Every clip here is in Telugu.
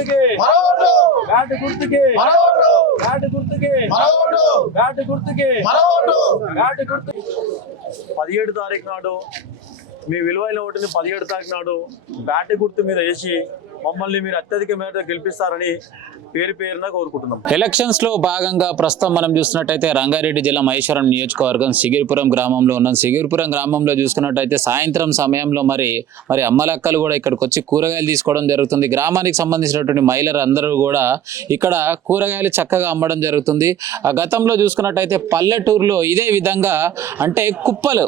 గుర్తుకి. ఘాటు గుర్తుకి. ఘాటు గుర్తుకి. ఘాటు గుర్తుకి. ఘాటు గుర్తుకి పదిహేడు తారీఖు నాడు మీ విలువైన ఓటుని పదిహేడు తారీఖు నాడు బ్యాట్ గుర్తు మీద వేసి మమ్మల్ని మీరు అత్యధిక మేర గెలిపిస్తారని పేరు పేరున కోరుకుంటున్నాం. ఎలక్షన్స్లో భాగంగా ప్రస్తుతం మనం చూసినట్టయితే రంగారెడ్డి జిల్లా మహేశ్వరం నియోజకవర్గం సిగిరిపురం గ్రామంలో ఉన్నాం. సిగిరిపురం గ్రామంలో చూసుకున్నట్టయితే సాయంత్రం సమయంలో మరి మరి అమ్మలక్కలు కూడా ఇక్కడికి వచ్చి కూరగాయలు తీసుకోవడం జరుగుతుంది. గ్రామానికి సంబంధించినటువంటి మహిళలు అందరూ కూడా ఇక్కడ కూరగాయలు చక్కగా అమ్మడం జరుగుతుంది. ఆ గతంలో చూసుకున్నట్టయితే పల్లెటూరులో ఇదే విధంగా అంటే కుప్పలు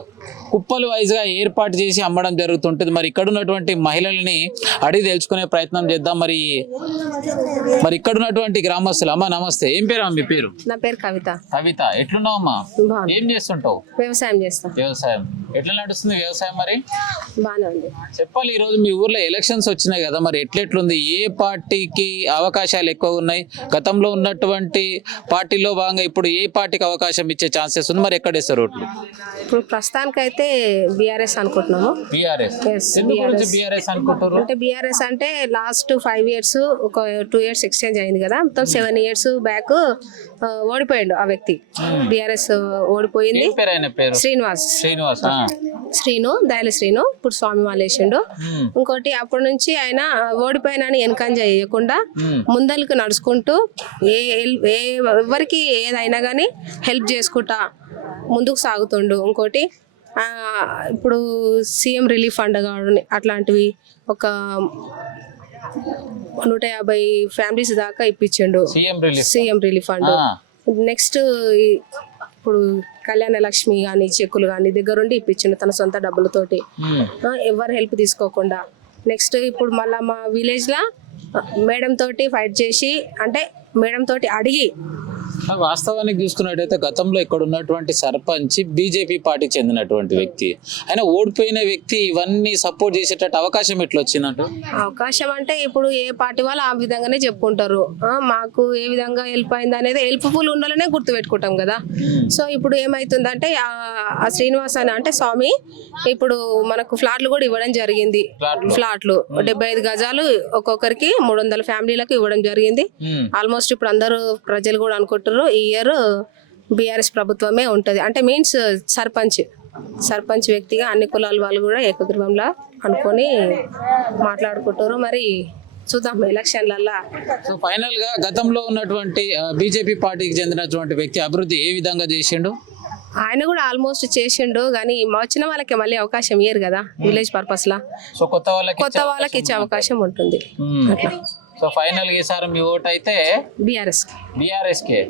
కుప్పలు వైజ్గా ఏర్పాటు చేసి అమ్మడం జరుగుతుంటుంది. మరి ఇక్కడ ఉన్నటువంటి మహిళలని అడిగి తెలుసుకునే ప్రయత్నం చేద్దాం. మరి మరి ఇక్కడ ఉన్నటువంటి గ్రామస్తులు అమ్మ నమస్తే. ఏం పేరు అమ్మ మీ పేరు? నా పేరు కవిత. కవిత ఎట్లున్నావమ్మా? బాగుంది ఏం చేస్తుంటావు? వ్యవసాయం చేస్తాం. వ్యవసాయం. ఎట్లా నడుస్తుంది వ్యవసాయం మరి? చెప్పాలి ఈ రోజు మీ ఊర్లో ఎలక్షన్స్ వచ్చినాయి కదా మరి ఎట్లెట్లుంది? ఏ పార్టీకి అవకాశాలు ఎక్కువ ఉన్నాయి? గతంలో ఉన్నటువంటి పార్టీలో భాగంగా ఇప్పుడు ఏ పార్టీకి అవకాశం ఇచ్చే ఛాన్సెస్ ఉంది మరి ఎక్కడ వేస్తారు ఓట్లు? ఇప్పుడు బీఆర్ఎస్ అనుకుంటున్నాము. బీఆర్ఎస్ అనుకుంటారు అంటే బీఆర్ఎస్ అంటే లాస్ట్ ఫైవ్ ఇయర్స్ ఒక టూ ఇయర్స్ ఎక్స్చేంజ్ అయింది కదా. మొత్తం సెవెన్ ఇయర్స్ బ్యాక్ ఓడిపోయిండు ఆ వ్యక్తి. బీఆర్ఎస్ ఓడిపోయింది. ఆయన పేరు? శ్రీనివాస్. శ్రీనివాస్. శ్రీను దయల శ్రీను ఇప్పుడు స్వామి వాళ్ళు వేసిండు మ్మ్. ఇంకోటి అప్పటి నుంచి ఆయన ఓడిపోయినని వెనకంజ చేయకుండా ముందరికి నడుచుకుంటూ ఏ ఎవరికి ఏదైనా కానీ హెల్ప్ చేసుకుంటా ముందుకు సాగుతుండు. ఇంకోటి ఇప్పుడు సీఎం రిలీఫ్ ఫండ్ కానీ అట్లాంటివి ఒక నూట యాభై ఫ్యామిలీస్ దాకా ఇప్పించిండు సీఎం రిలీఫ్ ఫండ్. నెక్స్ట్ ఇప్పుడు కళ్యాణ లక్ష్మి కానీ చెక్కులు కానీ దగ్గరుండి ఇప్పించిండు తన సొంత డబ్బులతోటి. ఎవరు హెల్ప్ తీసుకోకుండా. నెక్స్ట్ ఇప్పుడు మళ్ళీ మా విలేజ్లో మేడం తోటి ఫైట్ చేసి అంటే మేడం తోటి అడిగి వాస్తవానికి చూసుకున్నట్టయితే గతంలో ఇక్కడ ఉన్నటువంటి సర్పంచ్ బీజేపీ పార్టీకి చెందినటువంటి వ్యక్తి. ఆయన ఓడిపోయిన వ్యక్తి ఇవన్నీ సపోర్ట్ చేసేటట్టు అవకాశం ఎట్లా వచ్చిందంట అవకాశం అంటే ఇప్పుడు ఏ పార్టీ వాళ్ళు ఆ విధంగానే చెప్పుకుంటారు. మాకు ఏ విధంగా హెల్ప్ అయింది అనేది హెల్ప్ఫుల్ ఉండాలనే గుర్తుపెట్టుకుంటాం కదా. సో ఇప్పుడు ఏమైతుందంటే ఆ శ్రీనివాస్ అని అంటే స్వామి ఇప్పుడు మనకు ఫ్లాట్లు కూడా ఇవ్వడం జరిగింది. ఫ్లాట్లు? డెబ్బై ఐదు గజాలు ఒక్కొక్కరికి మూడు వందల ఫ్యామిలీలకు ఇవ్వడం జరిగింది. మ్మ్. ఆల్మోస్ట్ ఇప్పుడు అందరూ ప్రజలు కూడా అనుకుంటారు ఈ ఇయర్ బీఆర్ఎస్ ప్రభుత్వమే ఉంటుంది. అంటే మీన్స్ సర్పంచ్ సర్పంచ్ వ్యక్తిగా అన్ని కులాల వాళ్ళు కూడా ఏకగ్రీవంలా అనుకొని మాట్లాడుకుంటారు. మరి చూద్దాం ఎలక్షన్లల్లా. సో ఫైనల్గా గతంలో ఉన్నటువంటి బీజేపీ పార్టీకి చెందినటువంటి వ్యక్తి అభివృద్ధి ఏ విధంగా చేసిండు? ఆయన కూడా ఆల్మోస్ట్ చేసిండు కానీ మా వచ్చిన వాళ్ళకి మళ్ళీ అవకాశం ఇయ్యరు కదా విలేజ్ పర్పస్ లా. సో కొత్త వాళ్ళకి కొత్త వాళ్ళకి ఇచ్చే అవకాశం ఉంటుంది. సో ఫైనల్గా ఈసారి మీ ఓట్ అయితే బీఆర్ఎస్ బీఆర్ఎస్ కే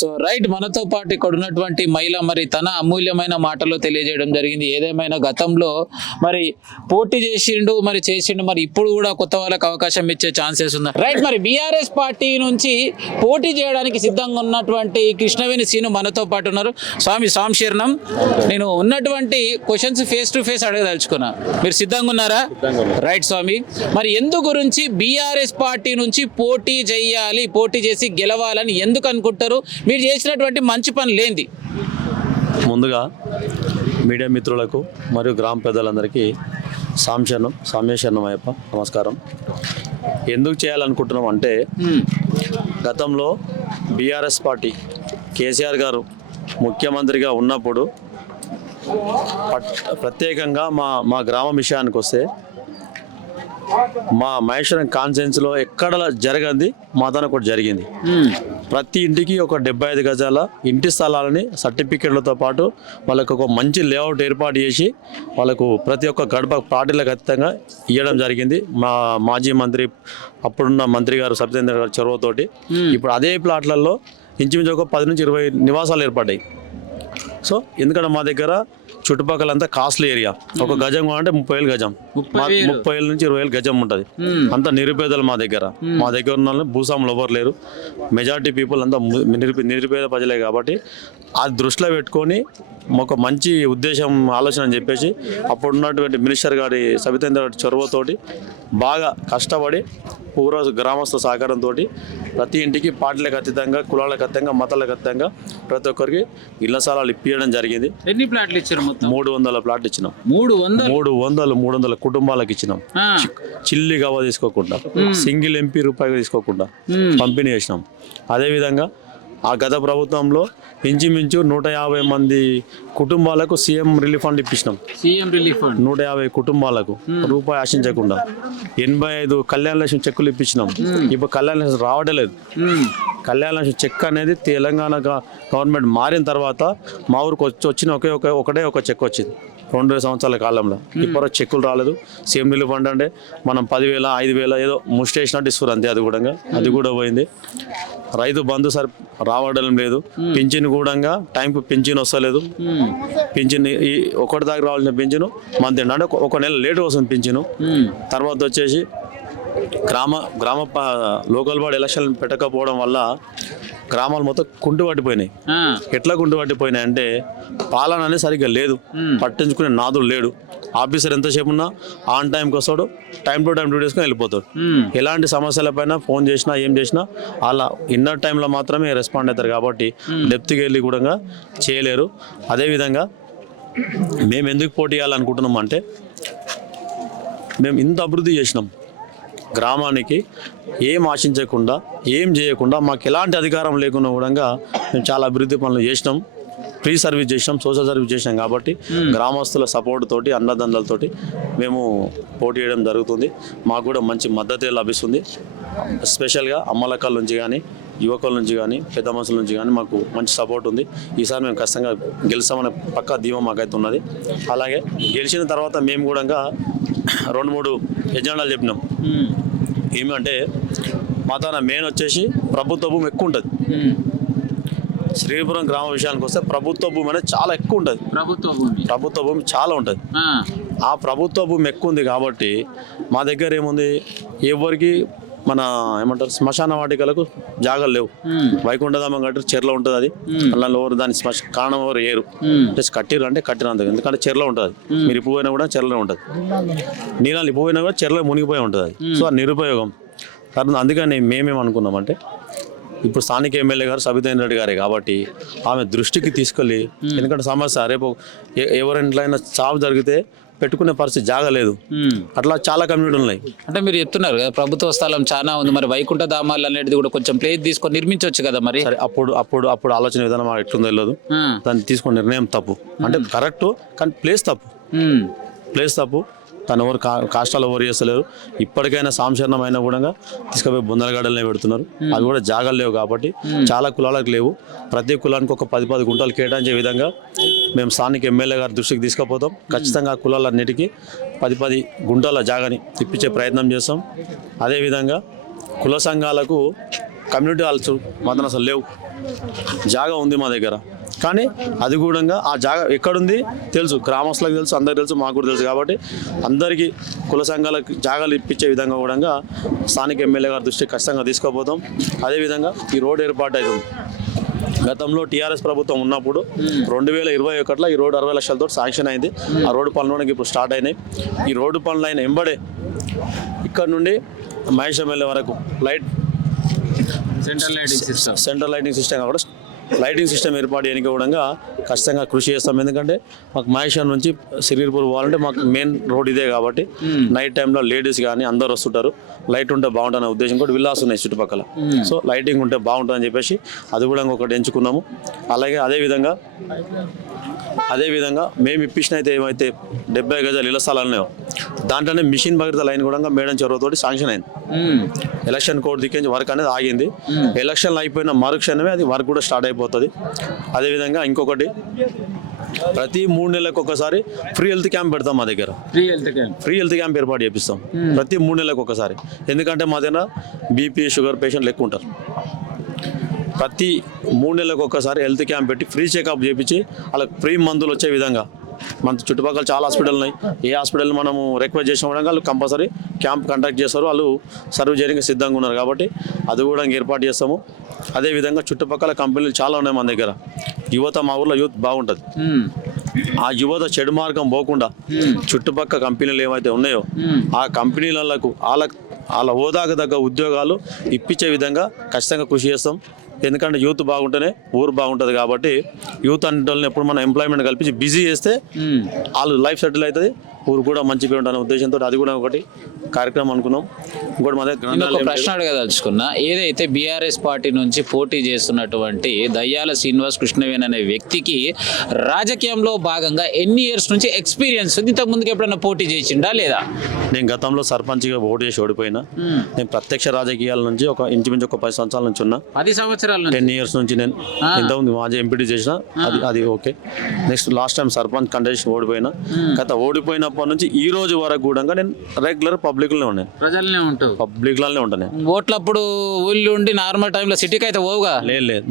సో రైట్ మనతో పాటు ఇక్కడ ఉన్నటువంటి మహిళ మరి తన అమూల్యమైన మాటలో తెలియజేయడం జరిగింది. ఏదేమైనా గతంలో మరి పోటీ చేసిండు మరి చేసిండు మరి ఇప్పుడు కూడా కొత్త వాళ్ళకి అవకాశం ఇచ్చే ఛాన్సెస్ ఉంది రైట్ మరి బీఆర్ఎస్ పార్టీ నుంచి పోటీ చేయడానికి సిద్ధంగా ఉన్నటువంటి కృష్ణవేణి సీను మనతో పాటు ఉన్నారు. స్వామి స్వామి శరణం. నేను ఉన్నటువంటి క్వశ్చన్స్ ఫేస్ టు ఫేస్ అడగదలుచుకున్నా. మీరు సిద్ధంగా ఉన్నారా? రైట్ స్వామి. మరి ఎందు గురించి బీఆర్ఎస్ పార్టీ నుంచి పోటీ చేయాలి పోటీ చేసి గెలవాలని ఎందుకు అనుకుంటారు? మీరు చేసినటువంటి మంచి పని లేంది ముందుగా మీడియా మిత్రులకు మరియు గ్రామ పెద్దలందరికీ సాంశరణం సామ్యశరణం అయ్యప్ప నమస్కారం. ఎందుకు చేయాలనుకుంటున్నాం అంటే గతంలో బీఆర్ఎస్ పార్టీ కేసీఆర్ గారు ముఖ్యమంత్రిగా ఉన్నప్పుడు ప్రత్యేకంగా మా మా గ్రామం విషయానికి వస్తే మా మహేశ్వరం కాన్సెన్స్లో ఎక్కడ జరగంది మా తన ఒకటి జరిగింది ప్రతి ఇంటికి ఒక డెబ్బై ఐదు గజాల ఇంటి స్థలాలని సర్టిఫికెట్లతో పాటు వాళ్ళకు ఒక మంచి లేఅవుట్ ఏర్పాటు చేసి వాళ్ళకు ప్రతి ఒక్క గడప పార్టీలకు ఖచ్చితంగా ఇవ్వడం జరిగింది. మా మాజీ మంత్రి అప్పుడున్న మంత్రి గారు సత్యేంద్ర గారి చొరవతోటి. ఇప్పుడు అదే ప్లాట్లలో ఇంచుమించు ఒక పది నుంచి ఇరవై నివాసాలు ఏర్పడ్డాయి. సో ఎందుకంటే మా దగ్గర చుట్టుపక్కల అంతా కాస్ట్లీ ఏరియా ఒక గజం అంటే ముప్పై వేలు గజం. ముప్పై వేలు. నుంచి ఇరవై వేలు గజం ఉంటుంది. అంత నిరుపేదలు మా దగ్గర. మా దగ్గర ఉన్న భూస్వాములు ఎవరు లేరు. మెజారిటీ పీపుల్ అంతా నిరుపేద ప్రజలే కాబట్టి ఆ దృష్టిలో పెట్టుకొని ఒక మంచి ఉద్దేశం ఆలోచన అని చెప్పేసి అప్పుడు ఉన్నటువంటి మినిస్టర్ గారి సబితేంద్ర గారి చొరవతోటి బాగా కష్టపడి పూర్వ గ్రామస్థ సహకారంతో ప్రతి ఇంటికి పార్టీలకు అతీతంగా కులాలకు అతీతంగా మతాలకు అతీతంగా ప్రతి ఒక్కరికి ఇళ్ళ స్థలాలు ఇప్పించడం జరిగింది. ఎన్ని ప్లాట్లు ఇచ్చారు ఇచ్చారు మొత్తం? మూడు వందల ప్లాట్ ఇచ్చినాం. మూడు వందలు మూడు వందలు మూడు వందల కుటుంబాలకు ఇచ్చినాం. చిల్లి గవ్వ తీసుకోకుండా సింగిల్ ఎంపీ రూపాయి తీసుకోకుండా. పంపిణీ చేసినాం. అదేవిధంగా ఆ గత ప్రభుత్వంలో ఇంచుమించు నూట యాభై మంది కుటుంబాలకు CM relief fund ఇప్పించినాం. CM relief fund. నూట యాభై కుటుంబాలకు రూపాయి ఆశించకుండా ఎనభై ఐదు కళ్యాణ లక్ష్మి చెక్కులు ఇప్పించినాం. ఇప్పుడు కళ్యాణ లక్ష్మి రావడం లేదు ఉమ్, కళ్యాణ లక్ష్మి చెక్ అనేది తెలంగాణ గవర్నమెంట్ మారిన తర్వాత మా ఊరికి వచ్చి వచ్చిన ఒకే ఒక ఒకటే ఒక చెక్ వచ్చింది. రెండు సంవత్సరాల కాలంలో. ఇప్పుడు చెక్కులు రాలేదు. రిలీఫ్ ఫండ్ అంటే మనం పదివేల ఐదు వేల ఏదో ముస్టేసినట్టు ఇస్తారు అంతే అది కూడా. అది కూడా పోయింది. రైతు బంధు సరి రావడం లేదు. పింఛన్ కూడా టైంకి పింఛన్ వస్తలేదు. పింఛన్ ఈ ఒకటి దాకా రావాల్సిన పింఛను మంత్ ఎండ్ అంటే ఒక- నెల లేట్ వస్తుంది పింఛను. తర్వాత వచ్చేసి గ్రామ గ్రామ లోకల్ బాడీ ఎలక్షన్ పెట్టకపోవడం వల్ల గ్రామాలు మొత్తం కుంటు పట్టిపోయినాయి ఎట్లా కుంటు పట్టిపోయినాయి అంటే పాలన అనేది సరిగ్గా లేదు. పట్టించుకునే నాదుడు లేడు. ఆఫీసర్ ఎంతసేపు ఉన్నా ఆన్ టైంకి వస్తాడు టైం టు టైం డ్యూటీ వేసుకొని వెళ్ళిపోతాడు ఎలాంటి సమస్యలపైన ఫోన్ చేసినా ఏం చేసినా అలా ఇన్నర్ టైంలో మాత్రమే రెస్పాండ్ అవుతారు కాబట్టి డెప్త్కి వెళ్ళి కూడా చేయలేరు. అదేవిధంగా మేము ఎందుకు పోటీ చేయాలనుకుంటున్నాం అంటే మేము ఇంత అభివృద్ధి చేసినాం. గ్రామానికి ఏం ఆశించకుండా ఏం చేయకుండా మాకు ఎలాంటి అధికారం లేకుండా కూడా మేము చాలా అభివృద్ధి పనులు చేసినాం. ఫ్రీ సర్వీస్ చేసినాం సోషల్ సర్వీస్ చేసినాం కాబట్టి గ్రామస్తుల సపోర్ట్ తోటి అన్నదండలతోటి మేము పోటీ చేయడం జరుగుతుంది. మాకు కూడా మంచి మద్దతే లభిస్తుంది. స్పెషల్గా అమ్మలక్కల నుంచి కానీ యువకుల నుంచి కానీ పెద్ద మనుషుల నుంచి కానీ మాకు మంచి సపోర్ట్ ఉంది. ఈసారి మేము ఖచ్చితంగా గెలుస్తామనే పక్కా ధీమా మాకైతే ఉన్నది. అలాగే గెలిచిన తర్వాత మేము కూడా రెండు మూడు ఎజెండాలు చెప్పినాం. ఏమంటే మా తన మెయిన్ వచ్చేసి ప్రభుత్వ భూమి ఎక్కువ ఉంటుంది. శ్రీపురం గ్రామ విషయానికి వస్తే ప్రభుత్వ భూమి అనేది చాలా ఎక్కువ ఉంటుంది. ప్రభుత్వ భూమి. ప్రభుత్వ భూమి చాలా ఉంటుంది. ఆ, ఆ ప్రభుత్వ భూమి ఎక్కువ ఉంది కాబట్టి మా దగ్గర ఏముంది? ఎవరికి మన ఏమంటారు శ్మశాన వాటికలకు జాగాలు లేవు. వైకుంఠధామం కట్టి చెర్లో ఉంటుంది అది. అలా ఎవరు దాని శ్మశ కారణం ఎవరు ఏరు జస్ట్ కట్టిరు అంటే కట్టినంత ఎందుకంటే చెర్లో ఉంటుంది. మీరు ఇప్పుడు కూడా చెర్లోనే ఉంటుంది. నీళ్ళు ఇప్పుడు పోయినా కూడా చెర్లో మునిగిపోయి ఉంటుంది అది. సో నిరుపయోగం. అందుకని మేమేం అనుకున్నామంటే ఇప్పుడు స్థానిక ఎమ్మెల్యే గారు సబితేంద్ర రెడ్డి గారే కాబట్టి ఆమె దృష్టికి తీసుకెళ్ళి ఎందుకంటే సమస్య రేపు ఎవరింట్లైనా చావు జరిగితే పెట్టుకునే పరిస్థితి జాగలేదు. అట్లా చాలా కమ్యూనిటీలు ఉన్నాయి. అంటే మీరు చెప్తున్నారు కదా ప్రభుత్వ స్థలం చాలా ఉంది మరి వైకుంఠ ధామాలు అనేది కూడా కొంచెం ప్లేస్ తీసుకొని నిర్మించవచ్చు కదా మరి? అప్పుడు అప్పుడు అప్పుడు ఆలోచన విధానం ఎట్లుందో తెలియదు దాన్ని తీసుకున్న నిర్ణయం తప్పు. అంటే కరెక్ట్ కానీ ప్లేస్ తప్పు. ప్లేస్ తప్పు. తను ఎవరు కా కాష్టాలు ఎవరు చేస్తలేరు. ఇప్పటికైనా సాంశరణమైన కూడా తీసుకుపోయి బుందలగడలనే పెడుతున్నారు. అవి కూడా జాగాలు లేవు కాబట్టి చాలా కులాలకు లేవు. ప్రతి కులానికి ఒక పది పది గుంటలు కేటాయించే విధంగా మేము స్థానిక ఎమ్మెల్యే గారి దృష్టికి తీసుకుపోతాం. ఖచ్చితంగా ఆ కులాలన్నిటికీ పది పది గుంటల జాగాని ఇప్పించే ప్రయత్నం చేస్తాం. అదేవిధంగా కుల సంఘాలకు కమ్యూనిటీ హాల్స్ మాత్రం అసలు లేవు. జాగా ఉంది మా దగ్గర. కానీ అది కూడా ఆ జాగా ఎక్కడుంది తెలుసు. గ్రామస్తులకు తెలుసు అందరికి తెలుసు మాకు కూడా తెలుసు కాబట్టి అందరికీ కుల సంఘాలకు జాగాలు ఇప్పించే విధంగా కూడా స్థానిక ఎమ్మెల్యే గారి దృష్టికి ఖచ్చితంగా తీసుకుపోతాం. అదేవిధంగా ఈ రోడ్ ఏర్పాటు అవుతుంది గతంలో టీఆర్ఎస్ ప్రభుత్వం ఉన్నప్పుడు రెండు వేల ఇరవై ఒకటిలో ఈ రోడ్డు అరవై లక్షలతో శాంక్షన్ అయింది. ఆ రోడ్డు పనులు కూడా ఇప్పుడు స్టార్ట్ అయినాయి. ఈ రోడ్డు పనులు అయిన ఎంబడే ఇక్కడ నుండి మహేష్ ఎమ్మెల్యే వరకు light central lighting system central lighting system కూడా లైటింగ్ సిస్టమ్ ఏర్పాటు చేయడానికి కూడా ఖచ్చితంగా కృషి చేస్తాం. ఎందుకంటే మాకు మహేశ్వర్ నుంచి సిరిపూర్ పోవాలంటే మాకు మెయిన్ రోడ్ ఇదే కాబట్టి నైట్ టైంలో లేడీస్ కానీ అందరు వస్తుంటారు. లైట్ ఉంటే బాగుంటుందనే ఉద్దేశం కూడా విల్లాస్ ఉన్నాయి చుట్టుపక్కల. సో లైటింగ్ ఉంటే బాగుంటుందని చెప్పేసి అది కూడా ఒకటి ఎంచుకున్నాము. అలాగే అదేవిధంగా అదేవిధంగా మేము ఇప్పించిన అయితే ఏమైతే డెబ్బై గజాలు ఇళ్ళ స్థలాలు ఉన్నాయో దాంట్లోనే మిషన్ భగీరథ లైన్ కూడా మేడం చొరవతోటి శాంక్షన్ అయింది. ఎలక్షన్ కోడ్ దిక్కించి వర్క్ అనేది ఆగింది. ఎలక్షన్లు అయిపోయిన మరుక్షణమే అది వర్క్ కూడా స్టార్ట్ అయిపోతుంది. అదేవిధంగా ఇంకొకటి ప్రతి మూడు నెలలకు ఒకసారి ఫ్రీ హెల్త్ క్యాంప్ పెడతాం మా దగ్గర. Free health camp free health camp ఏర్పాటు చేపిస్తాం. ప్రతి మూడు నెలలకు ఒకసారి. ఎందుకంటే మా దగ్గర బీపీ షుగర్ పేషెంట్లు ఎక్కువ ఉంటారు. ప్రతి మూడు నెలలకు ఒకసారి హెల్త్ క్యాంప్ పెట్టి ఫ్రీ చెకప్ చేపించి వాళ్ళకి ఫ్రీ మందులు వచ్చే విధంగా మన చుట్టుపక్కల చాలా హాస్పిటల్ ఉన్నాయి. ఏ హాస్పిటల్ మనము రిక్వెస్ట్ చేసిన వాళ్ళు కంపల్సరీ క్యాంప్ కండక్ట్ చేస్తారు. వాళ్ళు సర్వ్ చేయడానికి సిద్ధంగా ఉన్నారు కాబట్టి అది కూడా ఏర్పాటు చేస్తాము. అదేవిధంగా చుట్టుపక్కల కంపెనీలు చాలా ఉన్నాయి మన దగ్గర. యువత మా ఊర్లో యూత్ బాగుంటుంది. ఆ యువత చెడు మార్గం పోకుండా చుట్టుపక్కల కంపెనీలు ఏవైతే ఉన్నాయో ఆ కంపెనీలకు వాళ్ళ వాళ్ళ హోదాకు తగ్గ ఉద్యోగాలు ఇప్పించే విధంగా ఖచ్చితంగా కృషి చేస్తాం. ఎందుకంటే యూత్ బాగుంటేనే ఊరు బాగుంటుంది కాబట్టి యూత్ అంటే ఎప్పుడు మనం ఎంప్లాయ్మెంట్ కల్పించి బిజీ చేస్తే. వాళ్ళు లైఫ్ సెటిల్ అవుతుంది ఊరు కూడా మంచి పేరు ఉద్దేశంతో అది కూడా ఒకటి కార్యక్రమం అనుకున్నాం. ఇంకోటి మా దగ్గర. ప్రశ్న అడగదలుచుకున్నా. ఏదైతే బీఆర్ఎస్ పార్టీ నుంచి పోటీ చేస్తున్నటువంటి దయ్యాల శ్రీనివాస్ కృష్ణవేణి అనే వ్యక్తికి రాజకీయంలో భాగంగా ఎన్ని ఇయర్స్ నుంచి ఎక్స్పీరియన్స్ ఉంది? ఇంతకు ముందుకు ఎప్పుడైనా పోటీ చేసిండా లేదా? నేను గతంలో సర్పంచ్గా ఓటు చేసి ఓడిపోయినా. నేను ప్రత్యక్ష రాజకీయాల నుంచి ఒక ఇంచుమించు ఒక పది సంవత్సరాల నుంచి ఉన్నా. పది సంవత్సరాల టెన్ ఇయర్స్ నుంచి నేను ఇంతకుముందు మాజీ ఎంపీటీ చేసిన అది అది okay. Next last time sarpanch contest ఓడిపోయినా. గత ఓడిపోయినప్పటి నుంచి ఈ రోజు వరకు కూడా నేను రెగ్యులర్ పబ్లిక్లోనే ఉన్నాను. ప్రజలనే ఉంటావు. పబ్లిక్లోనే ఉంటాను నేను. ఓట్లప్పుడు ఊళ్ళో ఉండి నార్మల్ టైంలో సిటీకి అయితే పోవుగా? లేదు లేదు.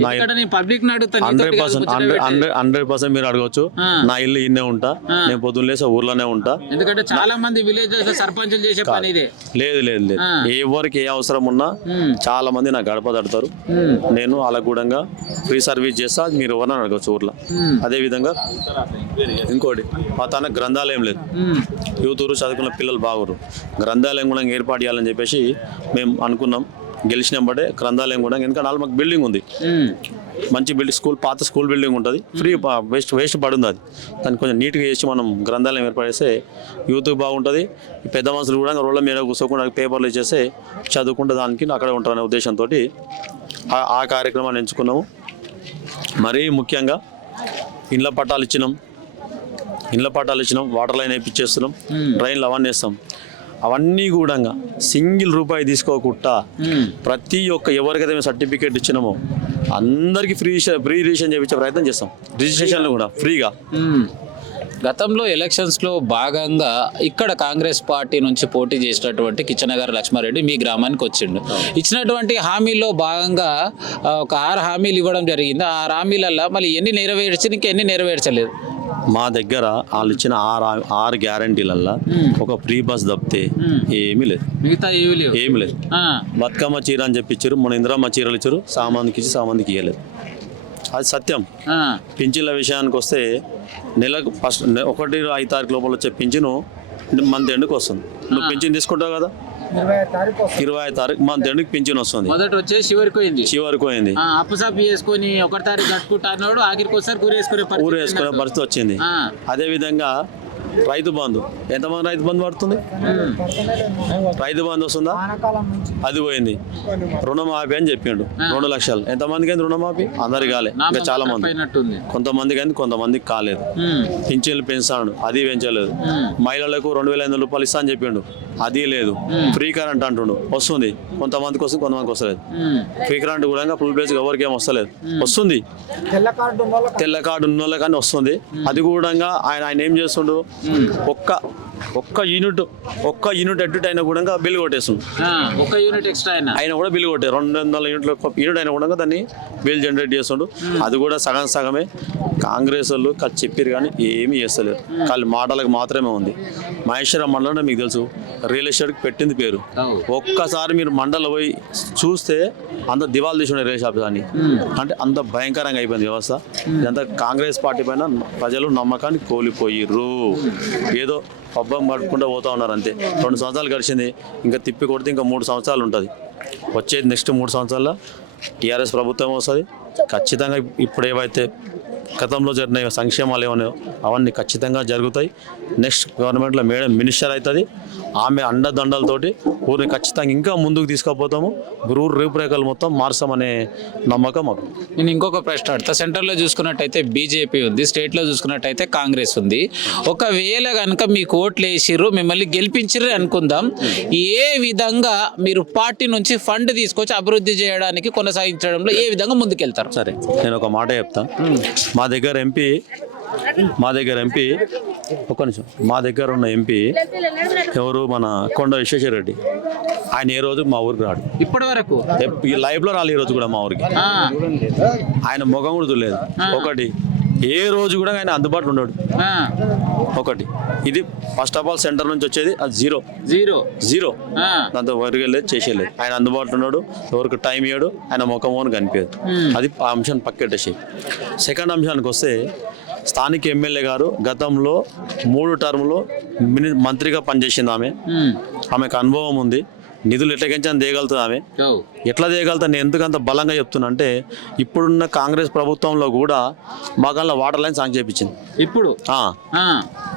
Public hundred percent hundred hundred percent మీరు అడగవచ్చు నా ఇల్లు ఇన్నే ఉంటా. నేను పొద్దున్న లేసే ఊర్లోనే ఉంటా. ఎందుకంటే చాలా మంది విలేజెస్ సర్పంచులు చేసే పని ఇదే. లేదు లేదు లేదు. ఎవరికి ఏ అవసరం ఉన్నా చాలా మంది నాకు గడప తడతారు. నేను అలా కూడా ఫ్రీ సర్వీస్ చేస్తా. మీరు ఎవరైనా అడగచ్చు ఊర్లో. అదే విధంగా ఇంకోటి మా తన గ్రంథాలయం లేదు. యూత్ ఊరు చదువుకున్న పిల్లలు బాగురు గ్రంథాలయం కూడా ఏర్పాటు చేయాలని చెప్పేసి మేము అనుకున్నాం. గెలిచినప్పుడే గ్రంథాలయం కూడా. ఎందుకంటే వాళ్ళు మాకు బిల్డింగ్ ఉంది. మంచి బిల్డింగ్ స్కూల్ పాత స్కూల్ బిల్డింగ్ ఉంటుంది. ఫ్రీ వేస్ట్ వేస్ట్ పడుంది అది. దాన్ని కొంచెం నీట్గా చేసి మనం గ్రంథాలయం ఏర్పడేస్తే యూత్ బాగుంటుంది. ఈ పెద్ద మనుషులు కూడా రోడ్ల మీద కూర్చోకుండా పేపర్లు ఇచ్చేస్తే చదువుకుంటే దానికి అక్కడే ఉంటారనే ఉద్దేశంతో ఆ కార్యక్రమాన్ని ఎంచుకున్నాము. మరీ ముఖ్యంగా ఇండ్ల పట్టాలు ఇచ్చినాం. ఇండ్ల పట్టాలు ఇచ్చినాం వాటర్ లైన్ వేయించేస్తున్నాం డ్రైన్లు అవన్నీ వేస్తాం. అవన్నీ కూడా సింగిల్ రూపాయి తీసుకోకుండా ప్రతి ఒక్క ఎవరికైతే మేము సర్టిఫికేట్ ఇచ్చినామో అందరికీ ఫ్రీ ఫ్రీ రిజిస్ట్రేషన్ చేయించే ప్రయత్నం చేస్తాం. రిజిస్ట్రేషన్లు కూడా ఫ్రీగా. గతంలో ఎలక్షన్స్లో భాగంగా ఇక్కడ కాంగ్రెస్ పార్టీ నుంచి పోటీ చేసినటువంటి కిచ్చనగారి లక్ష్మారెడ్డి మీ గ్రామానికి వచ్చిండు. ఇచ్చినటువంటి హామీల్లో భాగంగా ఒక ఆరు హామీలు ఇవ్వడం జరిగింది. ఆ హామీలల్లో మళ్ళీ ఎన్ని నెరవేర్చి ఇంకా ఎన్ని నెరవేర్చలేదు. మా దగ్గర వాళ్ళు ఇచ్చిన ఆరు ఆరు గ్యారంటీలల్లో ఒక ఫ్రీ బస్ తప్పితే ఏమీ లేదు. మిగతా లేవు. ఏమీ లేదు. బతుకమ్మ చీర అని చెప్పి ఇచ్చారు మన ఇందిరమ్మ చీరలు ఇచ్చారు సామాన్కి ఇచ్చి సామాన్కి ఇవ్వలేదు అది సత్యం. పింఛన్ల విషయానికి వస్తే నెలకు ఫస్ట్ ఒకటి ఐదు తారీఖు లోపల వచ్చే పింఛను మంత్ ఎండ్కి వస్తుంది. నువ్వు పింఛన్ తీసుకుంటావు కదా? ఇరవై తారీఖు మంత్ ఎండ్కి పింఛన్ వస్తుంది. మొదట వచ్చేసి చివరికి పోయింది. చివరికి పోయింది. అప్పు సప్పు చేసుకొని ఒకటి తారీఖు కట్టుకుంటా అన్నాడు ఆఖరికి ఒకసారి కూర వేసుకునే ఊరు పరిస్థితి వేసుకునే. పరిస్థితి వచ్చింది. ఆ, అదేవిధంగా రైతు బంధు. ఎంతమంది రైతు బంధు పడుతుంది? రైతు బంధు వస్తుందా? అది పోయింది. రుణమాఫీ అని చెప్పిండు. రెండు లక్షలు. ఎంతమందికి అయింది రుణమాఫీ? అందరికి కాలే. ఇంకా చాలా మంది. కొంతమందికి అయింది కొంతమందికి కాలేదు. పింఛన్లు పెంచాడు. అది పెంచలేదు. మహిళలకు రెండు వేల ఐదు వందల రూపాయలు ఇస్తా అని చెప్పిండు. అది లేదు. ఫ్రీ కరెంట్ అంటుండు. వస్తుంది. కొంతమందికి వస్తుంది కొంతమందికి వస్తలేదు. ఫ్రీ కరెంట్ కూడా ఫుల్ బేస్ ఎవరికి ఏం వస్తలేదు. వస్తుంది. తెల్ల కార్డు ఉన్న కానీ వస్తుంది. అది కూడా ఆయన ఆయన ఏం చేస్తుండు? ఒక్క ఒక్క యూనిట్ ఒక్క యూనిట్ అడ్డు అయినా కూడా బిల్లు కొట్టేస్తుంది ఒక యూనిట్ ఎక్స్ట్రా అయినా? ఆయన కూడా బిల్లు కొట్టారు రెండు వందల యూనిట్ల యూనిట్ అయినా కూడా దాన్ని బిల్ జనరేట్ చేస్తుండు. అది కూడా సగం సగమే. కాంగ్రెస్ వాళ్ళు చెప్పారు కానీ ఏమీ చేస్తలేరు. కానీ మాటలకు మాత్రమే ఉంది. మహేశ్వరం మండలం మీకు తెలుసు రియల్ ఎస్టేట్కి పెట్టింది పేరు. ఒక్కసారి మీరు మండలం పోయి చూస్తే అంత దివాలు తీసుకునే రేస్ షాప్ అని అంటే అంత భయంకరంగా అయిపోయింది వ్యవస్థ. ఇదంతా కాంగ్రెస్ పార్టీ పైన ప్రజలు నమ్మకాన్ని కోల్పోయిర్రు. ఏదో పబ్బం పట్టుకుంటూ పోతా ఉన్నారు అంతే. రెండు సంవత్సరాలు గడిచింది ఇంకా తిప్పి కొడితే ఇంకా మూడు సంవత్సరాలు ఉంటుంది. వచ్చేది నెక్స్ట్ మూడు సంవత్సరాల్లో టీఆర్ఎస్ ప్రభుత్వం వస్తుంది. ఖచ్చితంగా ఇప్పుడు ఏవైతే గతంలో జరిగిన సంక్షేమాలు ఏమన్నాయో అవన్నీ ఖచ్చితంగా జరుగుతాయి. నెక్స్ట్ గవర్నమెంట్లో మేడం మినిస్టర్ అవుతుంది. ఆమె అండదండలతోటి ఊరిని ఖచ్చితంగా ఇంకా ముందుకు తీసుకుపోతాము. ఊరు రూపురేఖలు మొత్తం మార్చామనే నమ్మకం మాకు. నేను ఇంకొక ప్రశ్న అడుగుతా. సెంటర్లో చూసుకున్నట్టయితే బీజేపీ ఉంది. స్టేట్లో చూసుకున్నట్టయితే కాంగ్రెస్ ఉంది. ఒకవేళ కనుక మీకు ఓట్లు వేసిర్రు మిమ్మల్ని గెలిపించిర్రు అనుకుందాం. ఏ విధంగా మీరు పార్టీ నుంచి ఫండ్ తీసుకొచ్చి అభివృద్ధి చేయడానికి కొనసాగించడంలో ఏ విధంగా ముందుకెళ్తారు? సరే నేను ఒక మాట చెప్తా. మా దగ్గర ఎంపీ మా దగ్గర ఎంపీ ఒక్క నిమిషం. మా దగ్గర ఉన్న ఎంపీ ఎవరు? మన కొండ విశ్వేశ్వరరెడ్డి ఆయన ఏ రోజు మా ఊరికి రాడు. ఇప్పటి వరకు ఈ లైఫ్లో రాలి ఈ రోజు కూడా మా ఊరికి. ఆయన ముఖం కూడా చూడలేదు. ఒకటి ఏ రోజు కూడా ఆయన అందుబాటులో ఉన్నాడు ఆ, ఒకటి. ఇది ఫస్ట్ ఆఫ్ ఆల్ సెంటర్ నుంచి వచ్చేది అది జీరో. జీరో. జీరో. దాంతో వరగలేదు చేసేయలేదు. ఆయన అందుబాటులో ఉన్నాడు ఎవరికి టైం ఇవ్వడు ఆయన ముఖం అని కనిపించదు. అది ఆ అంశాన్ని పక్కెట్టేసి సెకండ్ అంశానికి వస్తే స్థానిక ఎమ్మెల్యే గారు గతంలో మూడు టర్ములో మంత్రిగా పనిచేసింది ఆమె. ఆమెకు అనుభవం ఉంది. నిధులు ఎట్లకించని తేగలుగుతుంది ఆమె. ఓ. ఎట్లా చేయగలుగుతా నేను ఎందుకు అంత బలంగా చెప్తున్నా అంటే ఇప్పుడున్న కాంగ్రెస్ ప్రభుత్వంలో కూడా మాకల్లా వాటర్ లైన్ సాంక్షన్ చేయించింది ఇప్పుడు?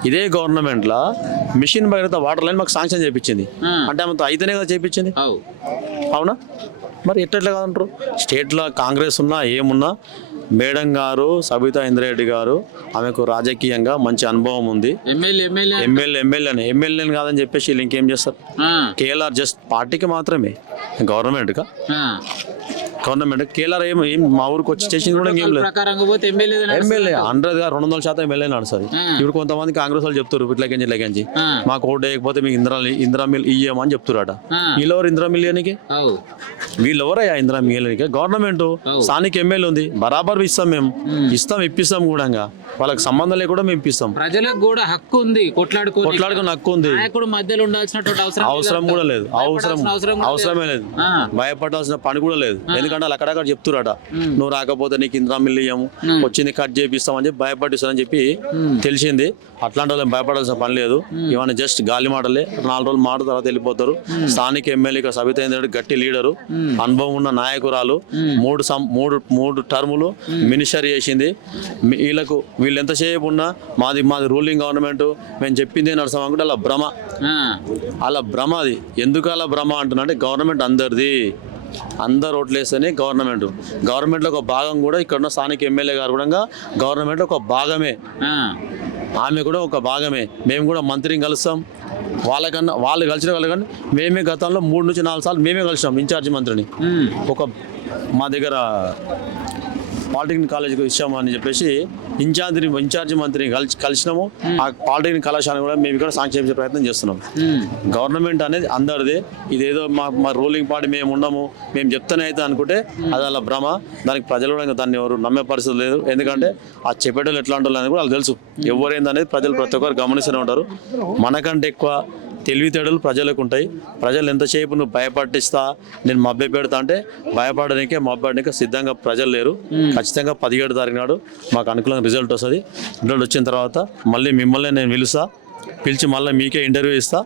ఇదే గవర్నమెంట్లో మిషన్ భగీరథ వాటర్ లైన్ మాకు శాంక్షన్ చేయించింది. అంటే ఆమెతో అయితేనే కదా చేయించింది. అవునా? మరి ఎట్లెట్లా కాదంటారు? స్టేట్లో కాంగ్రెస్ ఉన్నా ఏమున్నా మేడం గారు సబితా ఇంద్రెడ్డి గారు ఆమెకు రాజకీయంగా మంచి అనుభవం ఉంది. ఎమ్మెల్యే ఎమ్మెల్యే ఎమ్మెల్యే ఎమ్మెల్యేని. కాదని చెప్పేసి వీళ్ళు ఇంకేం చేస్తారు కేఎల్ఆర్ జస్ట్ పార్టీకి మాత్రమే గవర్నమెంట్గా. గవర్నమెంట్ కేఎల్ఆర్ ఏం ఏం మా ఊరికి వచ్చి చేసింది కూడా ఏం లేదు. ఎమ్మెల్యే హండ్రెడ్ రెండు వందల శాతం ఎమ్మెల్యే నడుస్తుంది ఇప్పుడు కొంతమంది కాంగ్రెస్ వాళ్ళు చెప్తారు ఇట్లకెంచి ఆ. మాకు ఓటు వేయకపోతే మీకు ఇందిరా ఇందిరా మిల్ ఇయ్యమని చెప్తారట. వీళ్ళెవరు ఇందిరా మిలియనికి. వీళ్ళు ఎవరయ్యా ఇందిరా మిలియనికి? గవర్నమెంట్. స్థానిక ఎమ్మెల్యే ఉంది. బరాబర్ ఇస్తాం మేము. ఇస్తాం ఇప్పిస్తాం కూడా వాళ్ళకి సంబంధం లేకుండా మేము ఇప్పిస్తాం. ప్రజలకు కూడా హక్కు ఉంది కొట్లాడుకో కొట్లాడుకుని హక్కు ఉంది. మధ్యలో ఉండాల్సినటువంటి అవసరం కూడా లేదు. అవసరం అవసరమే లేదు. భయపడాల్సిన పని కూడా లేదు. ఎందుకంటే వాళ్ళు అక్కడక్కడ చెప్తురట. నువ్వు రాకపోతే నీకు ఇంద్రా మిల్లు ఇయ్యము వచ్చింది కట్ చేపిస్తామని చెప్పి చెప్పి తెలిసింది. అట్లాంటి వాళ్ళని భయపడాల్సిన పని లేదు. ఇవన్నీ జస్ట్ గాలి మాటలే. నాలుగు రోజులు మాట తర్వాత వెళ్ళిపోతారు. స్థానిక ఎమ్మెల్యే సబితేంద్ర రెడ్డి గట్టి లీడరు అనుభవం ఉన్న నాయకురాలు. మూడు సం- మూడు మూడు టర్ములు మినిస్టర్ చేసింది. వీళ్ళకు వీళ్ళు ఎంతసేపు ఉన్నా మాది మాది రూలింగ్ గవర్నమెంట్ మేము చెప్పింది నడుస్తాం అనుకుంటే అలా భ్రమ. అలా భ్రమ అది. ఎందుకు అలా భ్రమ అంటున్నా అంటే గవర్నమెంట్ అందరిది. అందరు ఓట్లేస్తేనే గవర్నమెంట్. గవర్నమెంట్లో ఒక భాగం కూడా ఇక్కడ ఉన్న స్థానిక ఎమ్మెల్యే గారు కూడా గవర్నమెంట్లో ఒక భాగమే. ఆమె కూడా ఒక భాగమే. మేము కూడా మంత్రిని కలుస్తాం. వాళ్ళకన్నా వాళ్ళు కలిసిన వాళ్ళు కానీ మేమే గతంలో మూడు నుంచి నాలుగు సార్లు మేమే కలిసాం ఇన్ఛార్జి మంత్రిని. ఒక మా దగ్గర పాలిటెక్నిక్ కాలేజీకి ఇచ్చామని చెప్పేసి ఇన్ఛార్జిని ఇన్ఛార్జి మంత్రిని కలిసి కలిసినాము. ఆ పాలిటెక్నిక్ కళాశాల కూడా మేము ఇక్కడ సాంక్షన్ చేసే ప్రయత్నం చేస్తున్నాం. గవర్నమెంట్ అనేది అందరిది. ఇదేదో మా మా రూలింగ్ పార్టీ మేము ఉండము మేము చెప్తానే అయితే అనుకుంటే అది అలా భ్రమ. దానికి ప్రజలు కూడా ఇంకా దాన్ని ఎవరు నమ్మే పరిస్థితి లేదు. ఎందుకంటే ఆ చెప్పేటోళ్ళు ఎట్లాంటి వాళ్ళు అనేది కూడా వాళ్ళకి తెలుసు. ఎవరైందనేది ప్రజలు ప్రతి ఒక్కరు గమనిస్తూనే ఉంటారు. మనకంటే ఎక్కువ తెలివితేటలు ప్రజలకు ఉంటాయి ప్రజలు ఎంతసేపు నువ్వు భయపట్టిస్తా నేను మభ్య పెడతా అంటే భయపడడానికే మభ్యపడడానికి సిద్ధంగా ప్రజలు లేరు. ఖచ్చితంగా పదిహేడు తారీఖు నాడు మాకు అనుకూలంగా రిజల్ట్ వస్తుంది. రిజల్ట్ వచ్చిన తర్వాత మళ్ళీ మిమ్మల్ని నేను పిలుస్తా. పిలిచి మళ్ళీ మీకే ఇంటర్వ్యూ ఇస్తా.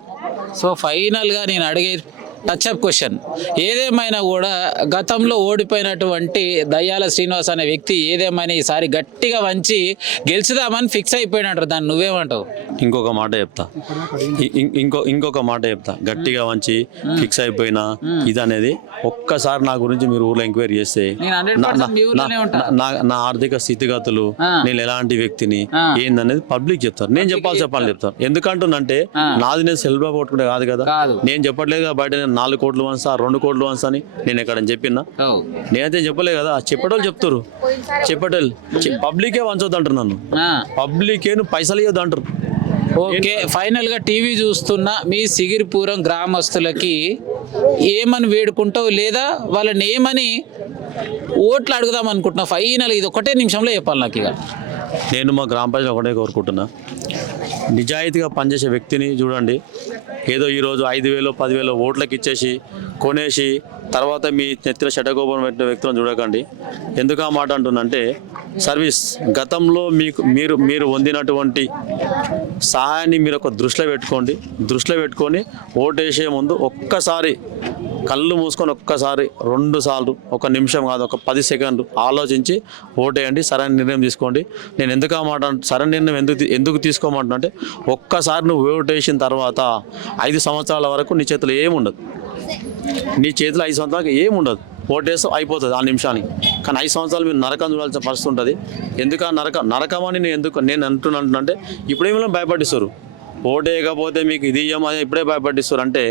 సో ఫైనల్గా నేను అడిగే టచ్అప్ క్వశ్చన్ ఏదేమైనా కూడా గతంలో ఓడిపోయినటువంటి దయ్యాల శ్రీనివాస్ అనే వ్యక్తి ఏదేమైనా ఈసారి గట్టిగా వంచి గెలిచిదామని ఫిక్స్ అయిపోయినట్టు దాన్ని నువ్వేమంటావు? ఇంకొక మాట చెప్తా. ఇంకో ఇంకొక మాట చెప్తా. గట్టిగా వంచి ఫిక్స్ అయిపోయినా ఇది అనేది ఒక్కసారి నా గురించి మీరు ఊర్లో ఎంక్వైరీ చేస్తే నా- ఆర్థిక స్థితిగతులు. నేను ఎలాంటి వ్యక్తిని. ఏందనేది పబ్లిక్ చెప్తారు. నేను చెప్పాల్సిన పని చెప్తాను ఎందుకంటున్నంటే. నాది నేను సెల్ఫ్ కొట్టుకుంటే కాదు కదా. కాదు. నేను చెప్పట్లేదు బయట నేను నాలుగు కోట్లు వంచా రెండు కోట్లు వంచా అని నేను ఎక్కడ చెప్పినా. నేనైతే చెప్పలే కదా చెప్పేటోళ్ళు చెప్తారు చెప్పేటోళ్ళు పబ్లికే వంచొద్దు అంటారు నన్ను. పబ్లికే నువ్వు పైసలు ఇవ్వద్దు అంటారు ఓకే ఫైనల్గా టీవీ చూస్తున్న మీ సిగిరిపురం గ్రామస్తులకి ఏమని వేడుకుంటావు లేదా వాళ్ళని ఏమని ఓట్లు అడుగుదాం అనుకుంటున్నా ఫైనల్ ఇది ఒకటే నిమిషంలో చెప్పాలి నాకు ఇక. నేను మా గ్రామ ప్రజలు ఒకటే కోరుకుంటున్నా. నిజాయితీగా పనిచేసే వ్యక్తిని చూడండి. ఏదో ఈరోజు ఐదు వేలు పదివేలు ఓట్లకి ఇచ్చేసి కొనేసి తర్వాత మీ నెత్తిన శటగోపం పెట్టిన వ్యక్తులను చూడకండి. ఎందుకు ఆ మాట అంటుందంటే సర్వీస్ గతంలో మీకు మీరు మీరు పొందినటువంటి సహాయాన్ని మీరు ఒక దృష్టిలో పెట్టుకోండి. దృష్టిలో పెట్టుకొని ఓటేసే ముందు ఒక్కసారి కళ్ళు మూసుకొని ఒక్కసారి రెండు సార్లు ఒక నిమిషం కాదు ఒక పది సెకండ్లు ఆలోచించి ఓటేయండి సరైన నిర్ణయం తీసుకోండి. నేను ఎందుకు ఆ మాట సరైన నిర్ణయం ఎందుకు ఎందుకు తీసుకోమంటున్నా అంటే ఒక్కసారి నువ్వు ఓటేసిన తర్వాత ఐదు సంవత్సరాల వరకు నీ చేతిలో ఏముండదు. నీ చేతిలో ఐదు సంవత్సరాలకు ఏముండదు. ఓటేస్తే అయిపోతుంది ఆ నిమిషానికి. కానీ ఐదు సంవత్సరాలు మీరు నరకం చూడాల్సిన పరిస్థితి ఉంటుంది. ఎందుకు ఆ నరక నరకం అని నేను ఎందుకు నేను అంటున్నాను అంటే ఇప్పుడేమో భయపడిస్తారు? ఓటేయకపోతే మీకు ఇది ఇవ్వమని ఇప్పుడే భయపడిస్తారు అంటే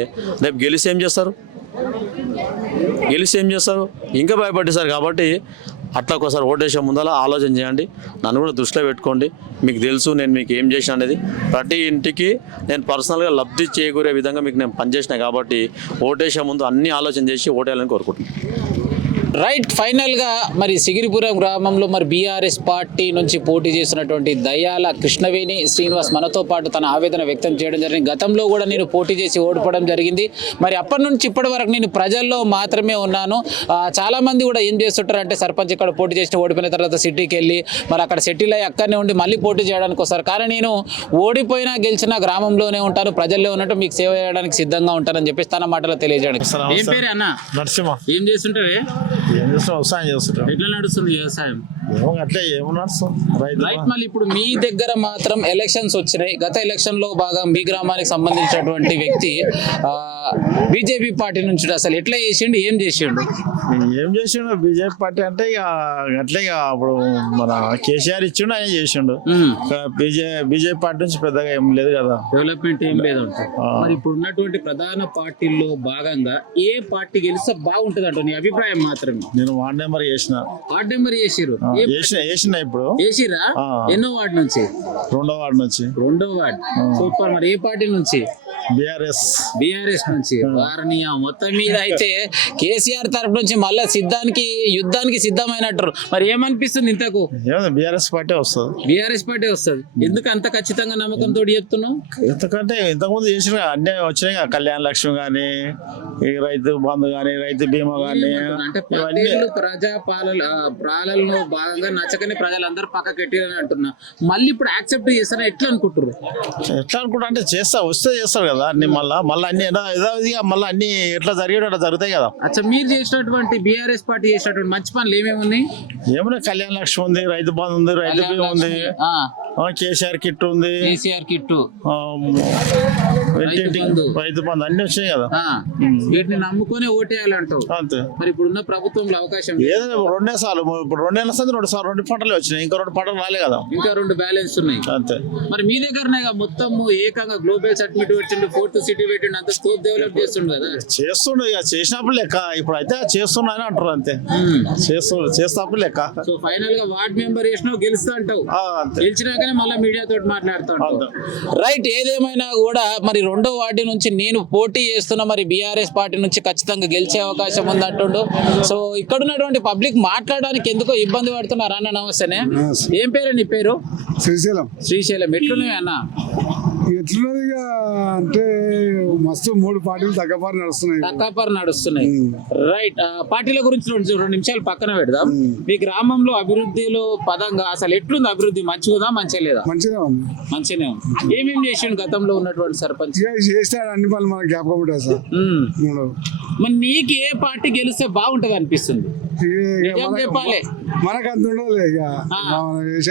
రేపు గెలిచి ఏం చేస్తారు? గెలిచి ఏం చేస్తారు? ఇంకా భయపడిస్తారు కాబట్టి అట్లా ఒకసారి ఓటేసే ముందర ఆలోచన చేయండి. నన్ను కూడా దృష్టిలో పెట్టుకోండి. మీకు తెలుసు నేను మీకు ఏం చేసిన అనేది. ప్రతి ఇంటికి నేను పర్సనల్గా లబ్ధి చేకూరే విధంగా మీకు నేను పనిచేసిన కాబట్టి ఓటేసే ముందు అన్ని ఆలోచన చేసి ఓటేయాలని కోరుకుంటున్నాను. రైట్ ఫైనల్గా మరి సిగిరిపురం గ్రామంలో మరి బీఆర్ఎస్ పార్టీ నుంచి పోటీ చేసినటువంటి దయాల కృష్ణవేణి శ్రీనివాస్ మనతో పాటు తన ఆవేదన వ్యక్తం చేయడం జరిగింది. గతంలో కూడా నేను పోటీ చేసి ఓడిపోవడం జరిగింది. మరి అప్పటి నుంచి ఇప్పటి వరకు నేను ప్రజల్లో మాత్రమే ఉన్నాను. చాలా మంది కూడా ఏం చేస్తుంటారు అంటే సర్పంచ్ ఇక్కడ పోటీ చేసి ఓడిపోయిన తర్వాత సిటీకి వెళ్ళి మరి అక్కడ సెటిల్ అయ్యి అక్కడనే ఉండి మళ్ళీ పోటీ చేయడానికి వస్తారు. కానీ నేను ఓడిపోయినా గెలిచినా గ్రామంలోనే ఉంటాను. ప్రజల్లో ఉన్నట్టు మీకు సేవ చేయడానికి సిద్ధంగా ఉంటానని చెప్పేసి తన మాటలో తెలియజేయడానికి. ఏం పేరు అన్న? నరసింహ. ఏం చేస్తుంటావే ఏం చేస్తాం వ్యవసాయం ఎట్లా నడుస్తుంది వ్యవసాయం? ఏమో అట్లే ఏమో నడుస్తాం రైతు రైట్ మళ్ళీ ఇప్పుడు మీ దగ్గర మాత్రం ఎలక్షన్స్ వచ్చినాయి. గత ఎలక్షన్లో బాగా మీ గ్రామానికి సంబంధించినటువంటి వ్యక్తి బీజేపీ పార్టీ నుంచి అసలు ఎట్లా చేసిండు? ఏం చేసిండు? ఏం చేసిండు? బీజేపీ పార్టీ అంటే ఇక అట్లే ఇక అప్పుడు మన కేసీఆర్ ఇచ్చిండు ఆయన చేసిండు. బీజే బీజేపీ పార్టీ నుంచి పెద్దగా ఏం లేదు కదా. డెవలప్మెంట్ ఏం లేదు మరి ఇప్పుడు ఉన్నటువంటి ప్రధాన పార్టీల్లో భాగంగా ఏ పార్టీ గెలిస్తే బాగుంటుంది అంట నీ అభిప్రాయం మాత్రమే? నేను వార్డ్ నెంబర్ చేసిన. వార్డ్ నెంబర్ చేసిరు చేసిన వేసిన ఇప్పుడు. చేసిరా. ఎన్నో వార్డు నుంచి? రెండో వార్డు నుంచి. రెండో వార్డ్. సూపర్ మరి. ఏ పార్టీ నుంచి? బీఆర్ఎస్. బీఆర్ఎస్ నుంచి. వారిని ఆ మొత్తం మీద అయితే కేసీఆర్ తరపు నుంచి మళ్ళా సిద్ధానికి యుద్ధానికి సిద్ధమైనట్టు. మరి ఏమనిపిస్తుంది ఇంతకు? బీఆర్ఎస్ పార్టీ వస్తుంది. బీఆర్ఎస్ పార్టీ వస్తుంది. ఎందుకు అంత ఖచ్చితంగా నమ్మకంతో చెప్తున్నావు? ఎందుకంటే ఇంతకుముందు చేసిన అన్నీ వచ్చినాయి కళ్యాణ లక్ష్మి కానీ ఈ రైతు బంధు కానీ రైతు బీమా కానీ అంటే ఇవన్నీ ప్రజా పాలన పాలనలో భాగంగా నచ్చకని ప్రజలందరూ పక్క కట్టిరని అంటున్నా. మళ్ళీ ఇప్పుడు యాక్సెప్ట్ చేస్తారా? ఎట్లా అనుకుంటారు ఎట్లా అనుకుంటా అంటే చేస్తా వస్తే చేస్తారు కదా అన్ని మళ్ళా మళ్ళీ అన్ని ఏదో యథావిధిగా మళ్ళీ అన్ని ఎట్లా జరిగేటో అట్లా జరుగుతాయి కదా. అచ్చా మీరు చేసినటువంటి బీఆర్ఎస్ పార్టీ చేసినటువంటి మంచి పనులు ఏమేమి ఉన్నాయి? ఏమైనా కళ్యాణ లక్ష్మి ఉంది రైతు బంధు ఉంది రైతు బీమా ఉంది. కేసీఆర్ కిట్ ఉంది. కేసీఆర్ బంధు. రైతు బంధు. అన్ని వచ్చాయి కదా. ఆ, వీటిని నమ్ముకొని ఓటేయాలంటావు. అంతే. మరి ఇప్పుడున్న ప్రభుత్వంలో అవకాశం లేదు. ఏదైనా రెండే సార్లు ఇప్పుడు రెండేళ్ళ సంది రెండు సార్లు రెండు పంటలు వచ్చినాయి. ఇంకా రెండు పంటలు రాలే కదా. ఇంకా రెండు బ్యాలెన్స్ ఉన్నాయి. అంతే. మరి మీ దగ్గరనే మొత్తం ఏకంగా గ్లోబల్ సర్టిఫికేట్ పెట్టిండు ఫోర్త్ సిటీ పెట్టిండు అంత స్కోప్ డెవలప్ చేస్తుండు కదా. చేస్తుండే ఇక చేసినప్పుడు లెక్క. ఇప్పుడు అయితే చేస్తున్నా అని అంటారు అంతే. చేస్తుండ్రు చేసినప్పుడు లెక్క. సో ఫైనల్గా వార్డ్ మెంబర్ చేసినావు గెలుస్తా అంటావు. గెలిచినాకనే మళ్ళీ మీడియా తోటి మాట్లాడుతా. రైట్ ఏదేమైనా కూడా మరి రెండో వార్డు నుంచి నేను పోటీ చేస్తున్నా మరి బీఆర్ఎస్ పార్టీ నుంచి ఖచ్చితంగా గెలిచే అవకాశం ఉంది అంటుండు. సో ఇక్కడ ఉన్నటువంటి పబ్లిక్ మాట్లాడడానికి ఎందుకో ఇబ్బంది పడుతున్నారు అన్న నమస్తేనే. ఏం పేరు నీ పేరు? శ్రీశైలం. శ్రీశైలం. ఎట్లున్నాయి అన్న? ఎట్లున్నది అంటే మస్తు మూడు పార్టీలు తగ్గపారు నడుస్తున్నాయి. తక్కువ నడుస్తున్నాయి. రైట్ పార్టీల గురించి రెండు రెండు నిమిషాలు పక్కన పెడదాం. మీ గ్రామంలో అభివృద్ధిలో పదంగా అసలు ఎట్లుంది అభివృద్ధి? మంచిగా మంచిగా లేదా? మంచిగా ఉంది. మంచిగానే ఉంది. ఏమేమి చేసిండు గతంలో ఉన్నటువంటి సర్పంచ్? చేస్తాడు అన్ని పనులు మనకి జ్ఞాపకం ఉంటుంది సార్. మరి నీకు ఏ పార్టీ గెలిస్తే బాగుంటది అనిపిస్తుంది? చెప్పాలి. మనకు అంత ఉండదు ఇక.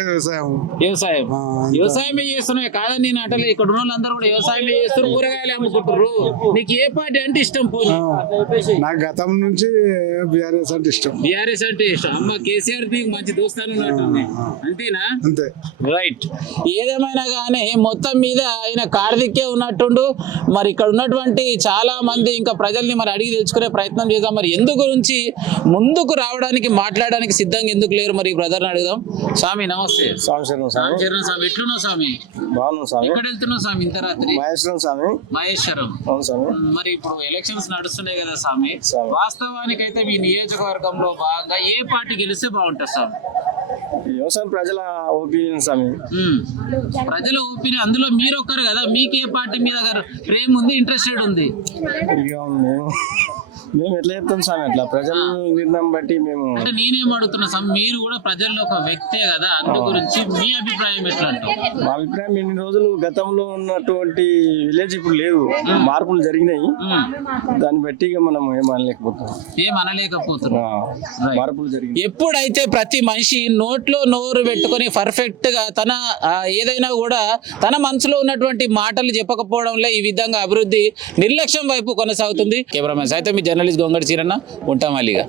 వ్యవసాయం. వ్యవసాయం. వ్యవసాయమే చేస్తున్నాయి. కాదని నేను అంటే ఇక్కడ ఉన్న వాళ్ళందరూ కూడా వ్యవసాయమే చేస్తారు కూరగాయలు అమ్ముకుంటారు. నీకు ఏ పార్టీ అంటే ఇష్టం పోనీ? నాకు గతం నుంచి బీఆర్ఎస్ అంటే ఇష్టం. బీఆర్ఎస్ అంటే ఇష్టం. అమ్మ కేసీఆర్ నీకు మంచి దోస్తాను ఉన్నట్టుంది అంతేనా? అంతే. రైట్. ఏదేమైనా కానీ మొత్తం మీద ఆయన కార్తికే ఉన్నట్టుండు. మరి ఇక్కడ ఉన్నటువంటి చాలా మంది ఇంకా ప్రజల్ని మరి అడిగి తెలుసుకునే ప్రయత్నం చేద్దాం. మరి ఎందు గురించి ముందుకు రావడానికి మాట్లాడడానికి సిద్ధంగా ఎందుకు లేరు మరి బ్రదర్ని అడుగుదాం. స్వామి నమస్తే. స్వామి ఎట్లున్నావు స్వామి? బాగున్నాం స్వామి. ఎక్కడ వెళ్తున్నావు? స్వామి ఇంత రాత్రి? మహేశ్వరం స్వామి. మహేశ్వరం. అవును స్వామి. మరి ఇప్పుడు ఎలక్షన్స్ నడుస్తున్నాయి కదా స్వామి. స్వామి. వాస్తవానికి అయితే మీ నియోజకవర్గంలో భాగంగా ఏ పార్టీ గెలిస్తే బాగుంటుంది స్వామి? వ్యవసాయం ప్రజల ఒపీనియన్ స్వామి. ఉమ్. ప్రజల ఒపీనియన్ అందులో మీరు ఒక్కరు కదా మీకు ఏ పార్టీ మీద ప్రేమ ఉంది ఇంట్రెస్టెడ్ ఉంది? ఇక మేము మేము ఎట్లా చెప్తాం స్వామి? అట్లా ప్రజల నిర్ణయం బట్టి మేము అంటే నేనేం అడుగుతున్నా స్వామి మీరు కూడా ప్రజల్లో ఒక వ్యక్తే కదా అందు గురించి మీ అభిప్రాయం ఎట్లా అంటావు? మా అభిప్రాయం ఇన్ని రోజులు గతంలో ఉన్నటువంటి విలేజ్ ఇప్పుడు లేదు. మార్పులు జరిగినాయి. ఉమ్. దాన్ని బట్టి ఇక మనం ఏం అనలేకపోతున్నాం. ఏం అనలేకపోతున్నా. ఆ, మార్పులు జరిగినాయి. ఎప్పుడైతే ప్రతి మనిషి నోట్లో నోరు పెట్టుకొని పర్ఫెక్ట్గా తన ఆ, ఏదైనా కూడా తన మనసులో ఉన్నటువంటి మాటలు చెప్పకపోవడంలో ఈ విధంగా అభివృద్ధి నిర్లక్ష్యం వైపు కొనసాగుతుంది. కెమెరామెన్ అయితే మీ జర్నలిస్ట్ గొంగడి చీరన్న ఉంటాం అలీగా